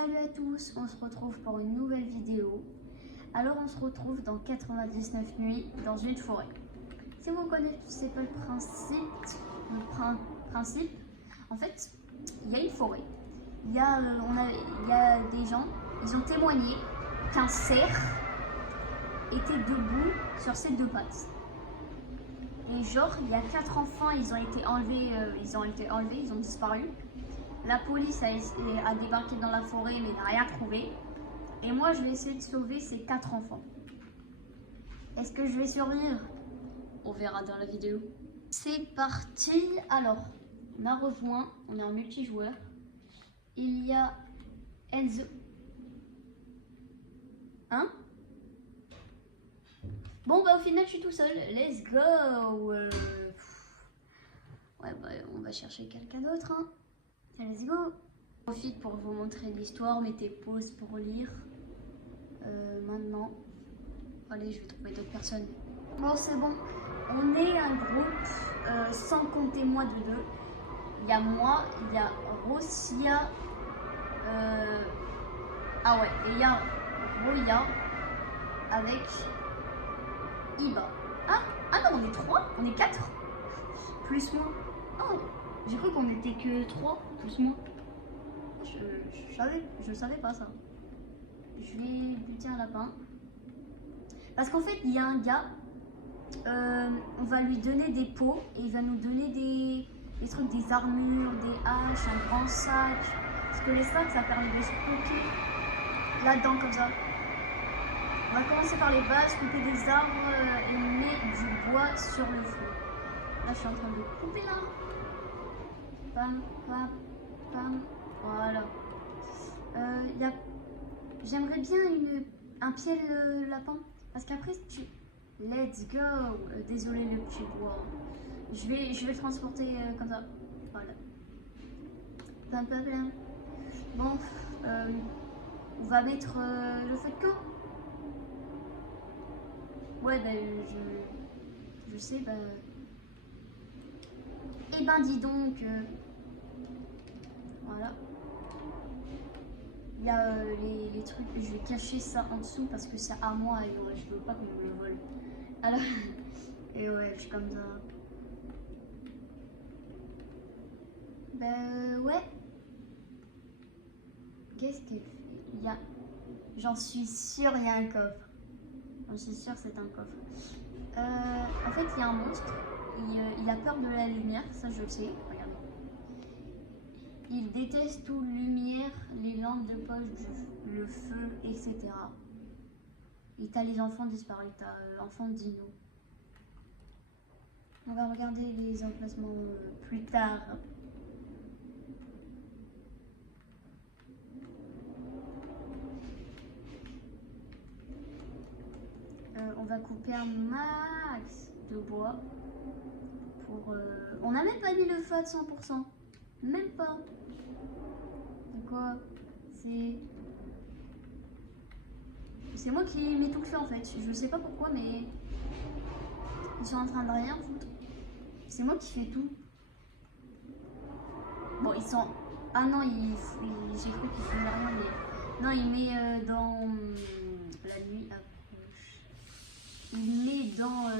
Salut à tous, on se retrouve pour une nouvelle vidéo. Alors on se retrouve dans 99 nuits dans une forêt. Si vous ne connaissez pas le principe, en fait, il y a une forêt. Il y a des gens, ils ont témoigné qu'un cerf était debout sur ses deux pattes. Et genre, il y a 4 enfants, ils ont été enlevés, ils ont disparu. La police a débarqué dans la forêt mais n'a rien trouvé. Et moi, je vais essayer de sauver ces 4 enfants. Est-ce que je vais survivre? On verra dans la vidéo. C'est parti. Alors, on a rejoint, on est en multijoueur. Il y a Enzo. Hein? Bon, bah au final, je suis tout seul. Let's go. Ouais, bah on va chercher quelqu'un d'autre, hein. Let's go. Je profite pour vous montrer l'histoire, mettez pause pour lire. Maintenant, allez, je vais trouver d'autres personnes. Bon, c'est bon. On est un groupe, sans compter moi de deux. Il y a moi, il y a Rosia. Ah ouais, et il y a Roya avec Iba. Ah non, on est 3, on est 4. Plus moi. Oh, j'ai cru qu'on était que 3, plus moi. Je savais pas ça. Je vais buter un lapin. Parce qu'en fait, il y a un gars, on va lui donner des pots et il va nous donner des trucs, des armures, des haches, un grand sac. Parce que les sacs, ça permet de se couper là-dedans comme ça. On va commencer par les bases, couper des arbres et mettre du bois sur le feu. Là, je suis en train de couper là. Pam, pam, pam. Voilà. J'aimerais bien un pied lapin. Parce qu'après, let's go. Désolé le petit bois. Je vais le transporter comme ça. Voilà. Pam, pam, pam. Bon, on va mettre le feu de camp. Ouais, ben je sais, bah. Eh ben dis donc. Voilà. Il y a les trucs, je vais cacher ça en dessous parce que c'est à moi et ouais, je veux pas qu'on me le vole. Alors, et ouais, je suis comme ça. Ben ouais. Qu'est-ce qu'il fait? J'en suis sûre, il y a un coffre. J'en suis sûre, c'est un coffre. En fait, il y a un monstre. Il a peur de la lumière, ça je le sais. Regarde. Il déteste toute lumière, les lampes de poche, le feu, etc. Et t'as les enfants disparus, t'as enfants dino. On va regarder les emplacements plus tard. On va couper un max de bois pour... On n'a même pas mis le feu à 100%. Même pas. C'est quoi? C'est moi qui mets tout le feu en fait. Je sais pas pourquoi, mais ils sont en train de rien foutre. C'est moi qui fais tout. Bon, ils sont... Ah non, j'ai cru qu'ils faisaient rien, mais... Non, il met dans la nuit approche. Il met dans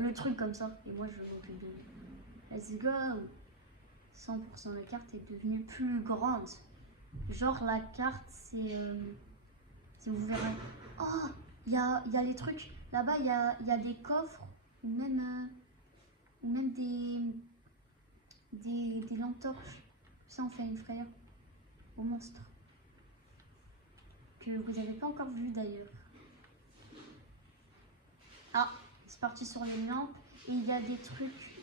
le truc comme ça. Et moi, je m'occupe de... Let's go. 100%, la carte est devenue plus grande. Genre la carte, c'est vous verrez. Oh, il y a les trucs. Là-bas, il y a des coffres ou même des lampes torches. Ça, on fait une frayeur au monstre. Que vous n'avez pas encore vu d'ailleurs. Ah, c'est parti sur les lampes. Et il y a des trucs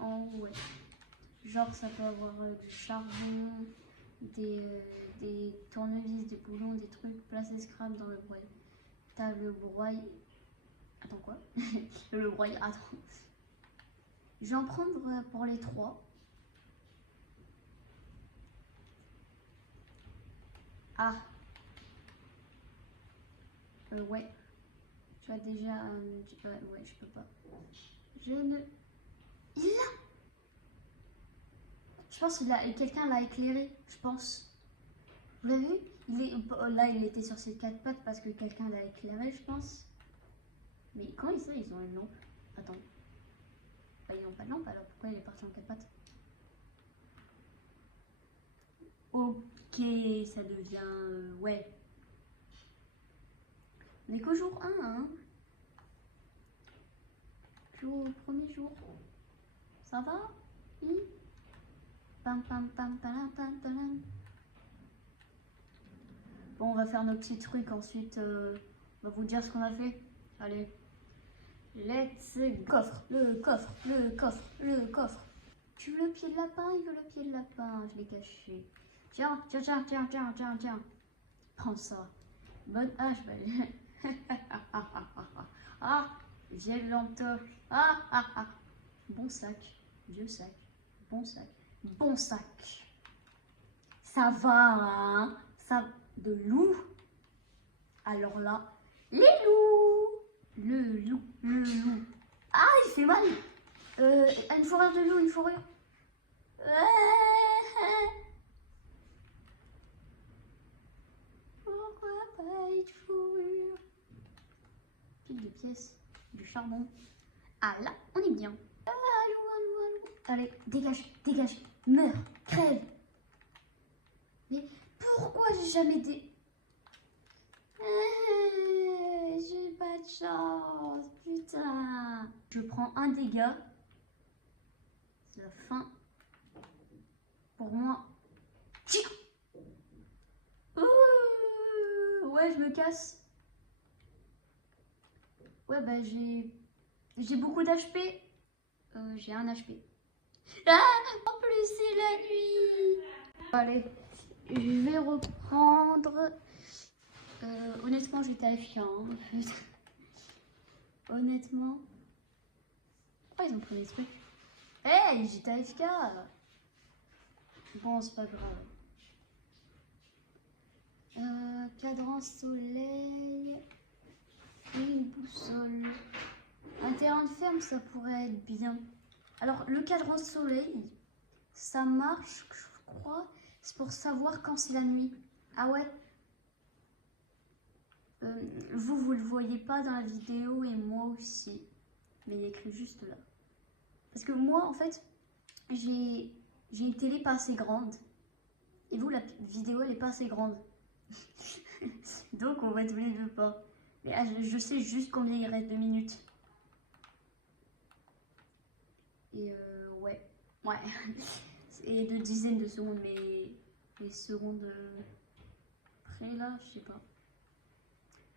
en haut, ouais. Genre, ça peut avoir du charbon, des tournevis, des boulons, des trucs. Placez scrap dans le broil. T'as le broil. Attends, quoi? Le broil, attends. Je vais en prendre pour les 3. Ah. Ouais. Tu as déjà... ouais, je peux pas. Je ne... Il est là! Je pense que quelqu'un l'a éclairé, je pense. Vous l'avez vu? Là, il était sur ses quatre pattes parce que quelqu'un l'a éclairé, je pense. Mais comment ils ont une lampe? Attends. Bah, ils n'ont pas de lampe, alors pourquoi il est parti en quatre pattes? Ok, ça devient... ouais. On est qu'au jour 1, hein. Premier jour. Ça va? Oui. Pam pam pam pam pam pam. Bon, on va faire nos petits trucs ensuite. On va vous dire ce qu'on a fait. Allez. Let's go. Coffre, le coffre, le coffre, le coffre. Tu veux le pied de lapin? Il veut le pied de lapin. Je l'ai caché. Tiens, tiens, tiens, tiens, tiens, tiens, tiens. Prends ça. Bonne hache, ah, j'ai l'entoche. Ah. Bon sac. Vieux sac. Bon sac. Bon sac. Ça va, hein? Ça... De loup. Alors là, les loups. Le loup. Ah, il fait mal. Une fourrure de loup, une fourrure. Pourquoi pas une fourrure? Pile de pièces, du charbon. Ah là, on est bien. Allô. Allez, dégage, meurs, crève. Mais pourquoi j'ai jamais des... j'ai pas de chance, putain. Je prends un dégât. C'est la fin. Pour moi. Tiens. Ouais, je me casse. Ouais, bah j'ai beaucoup d'HP. J'ai un HP. Ah, en plus c'est la nuit. Allez, je vais reprendre. Honnêtement, j'étais AFK. Hein. Honnêtement. Pourquoi ils ont pris des trucs? Hey, j'étais AFK. Bon, c'est pas grave. Cadran soleil. Et une boussole. Un terrain de ferme, ça pourrait être bien. Alors, le cadran soleil, ça marche, je crois. C'est pour savoir quand c'est la nuit. Ah ouais? Vous le voyez pas dans la vidéo et moi aussi. Mais il est écrit juste là. Parce que moi, en fait, j'ai une télé pas assez grande. Et vous, la vidéo, elle est pas assez grande. Donc, on va tous les deux pas. Mais je sais juste combien il reste de minutes. Et ouais. Et de dizaines de secondes, mais les secondes près là, je sais pas.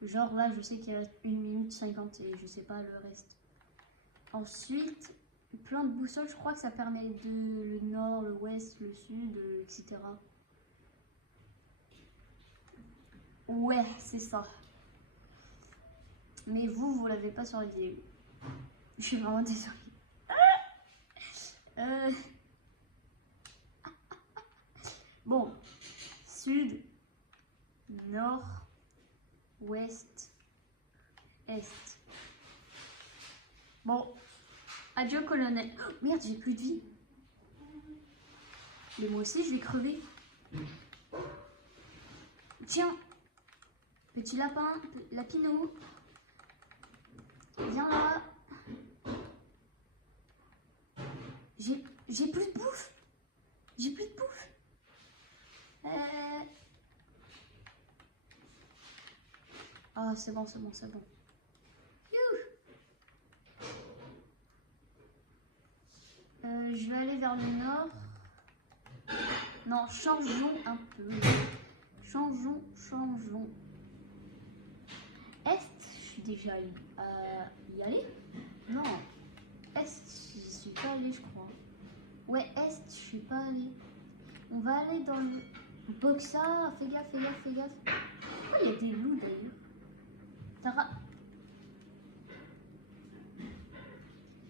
Genre là, je sais qu'il reste 1 minute 50 et je sais pas le reste. Ensuite, plein de boussoles, je crois que ça permet le nord, le ouest, le sud, etc. Ouais, c'est ça. Mais vous l'avez pas sur la vidéo. Je suis vraiment désolée. Bon, sud, nord, ouest, est. Bon, adieu colonel. Oh, merde, j'ai plus de vie. Mais moi aussi, je vais crever. Tiens, petit lapin, lapinou. Viens là. J'ai plus de bouffe. J'ai plus de bouffe. Ah, c'est bon. Je vais aller vers le nord. Non, changeons un peu. Changeons. Est, je suis déjà allée. Y aller? Non. Est, j'y suis pas allée, je crois. Ouais, est, je suis pas allée. On va aller dans le... Boxa, fais gaffe. Pourquoi il y a des loups d'ailleurs?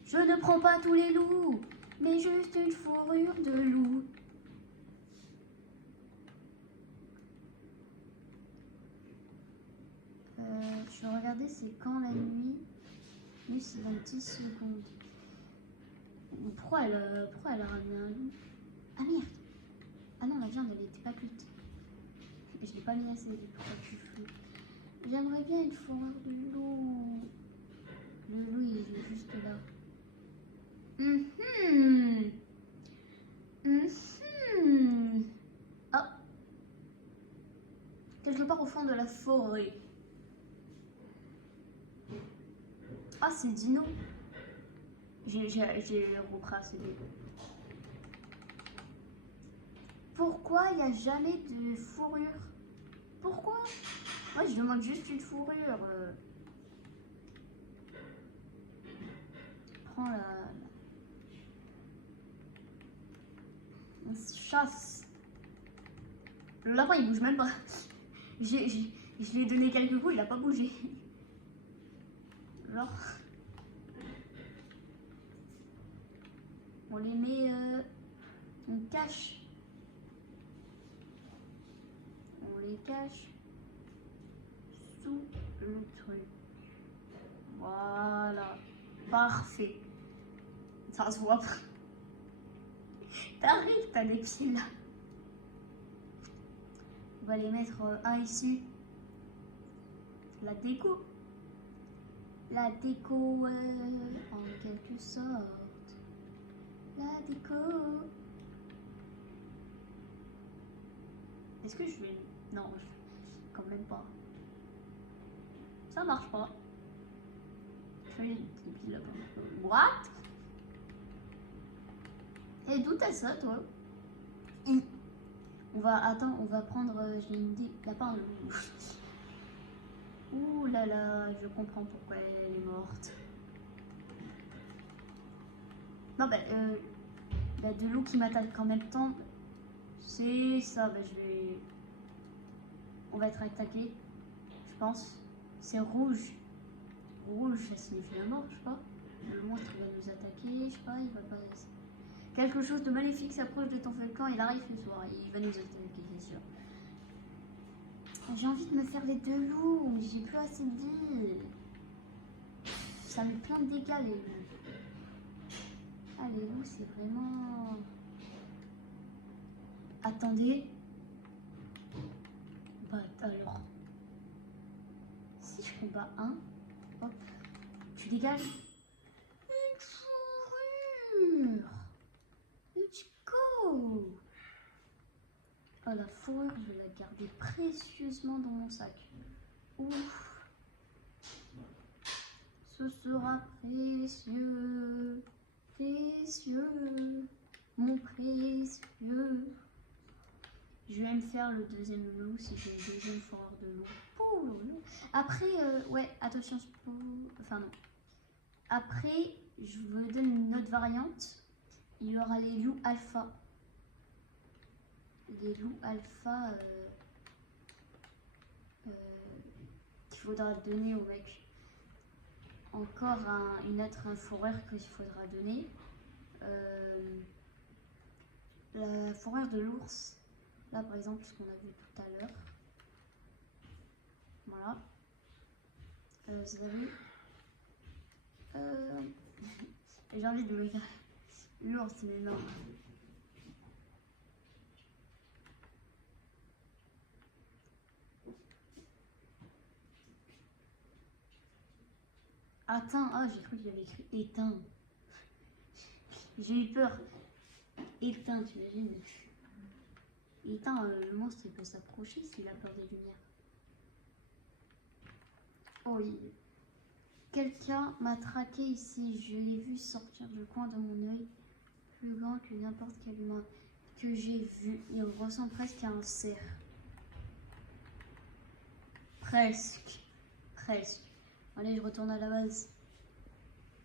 Je ne prends pas tous les loups, mais juste une fourrure de loup. Je vais regarder c'est quand la nuit. Nuit c'est dans 10 secondes. Pourquoi elle a ramené un loup? Ah merde. Ah non, la viande, elle était pas cuite. Je l'ai pas mis assez vite pour que tu fous. J'aimerais bien une fourrure de loup. Le loup, il est juste là. Ah. Quelque part au fond de la forêt. Ah, c'est Dino. J'ai repris ce début. Pourquoi il n'y a jamais de fourrure? Pourquoi? Moi, je demande juste une fourrure. Prends la chasse. Le lapin, il bouge même pas. Je lui ai donné quelques coups, il a pas bougé. Genre. On les met. On cache. On les cache sous le truc. Voilà. Parfait. Ça se voit pas. T'arrives, t'as des pieds là. On va les mettre un ici. La déco. La déco, en quelque sorte. La déco. Est-ce que je vais... Non, quand même pas. Ça marche pas. Je fais des pieds là. What? Et d'où t'as ça, toi? On va prendre, j'ai une idée, lapin. Ouh là là, je comprends pourquoi elle est morte. Non, de loup qui m'attaque en même temps, c'est ça, on va être attaqué, je pense. C'est rouge. Rouge, ça signifie la mort, je sais pas. Le monstre va nous attaquer, je sais pas, il va pas... Quelque chose de maléfique s'approche de ton volcan, il arrive ce soir, il va nous attaquer, c'est sûr. J'ai envie de me faire les deux loups, mais j'ai plus assez de vie. Ça met plein de dégâts, les loups. Ah, les loups, c'est vraiment... Attendez. Bah, alors... Si je combats un, hop, tu dégages. Une fourrure. Let's go. Oh, la fourrure, je vais la garder précieusement dans mon sac. Ouf. Ce sera précieux, précieux, mon précieux. Je vais me faire le deuxième loup si j'ai une deuxième fourrure de loup. Ouh, après, ouais, attention, enfin non. Après, je vous donne une autre variante. Il y aura les loups alpha. Les loups alpha qu'il faudra donner au mec. Encore une autre fourrure qu'il faudra donner. La fourrure de l'ours. Là par exemple, ce qu'on a vu tout à l'heure. Voilà. Vous avez j'ai envie de me faire l'ours, c'est énorme. Atteint, ah j'ai cru qu'il avait écrit éteint. J'ai eu peur. Éteint, tu imagines. Éteint, le monstre il peut s'approcher s'il a peur des lumières. Oh oui. Quelqu'un m'a traqué ici. Je l'ai vu sortir du coin de mon œil. Plus grand que n'importe quel humain que j'ai vu. Il ressemble presque à un cerf. Presque. Presque. Allez, je retourne à la base.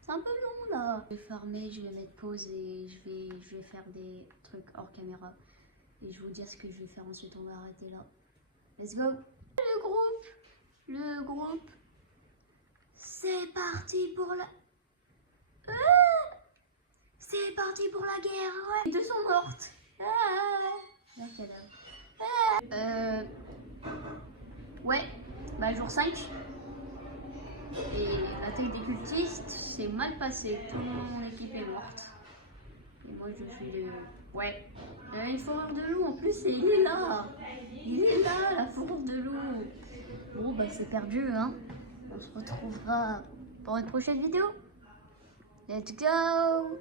C'est un peu long là. Je vais farmer, je vais mettre pause et je vais faire des trucs hors caméra. Et je vais vous dire ce que je vais faire ensuite. On va arrêter là. Let's go. Le groupe. C'est parti pour la... c'est parti pour la guerre. Ouais. Les deux sont mortes. Là, quelle heure ouais, bah jour 5. Et l'attaque des cultistes, c'est mal passé. Toute mon équipe est morte. moi je suis... Ouais. Il a une fourrure de loup en plus et il est là. Il est là, la fourrure de loup. Bon, bah c'est perdu, hein. On se retrouvera pour une prochaine vidéo. Let's go!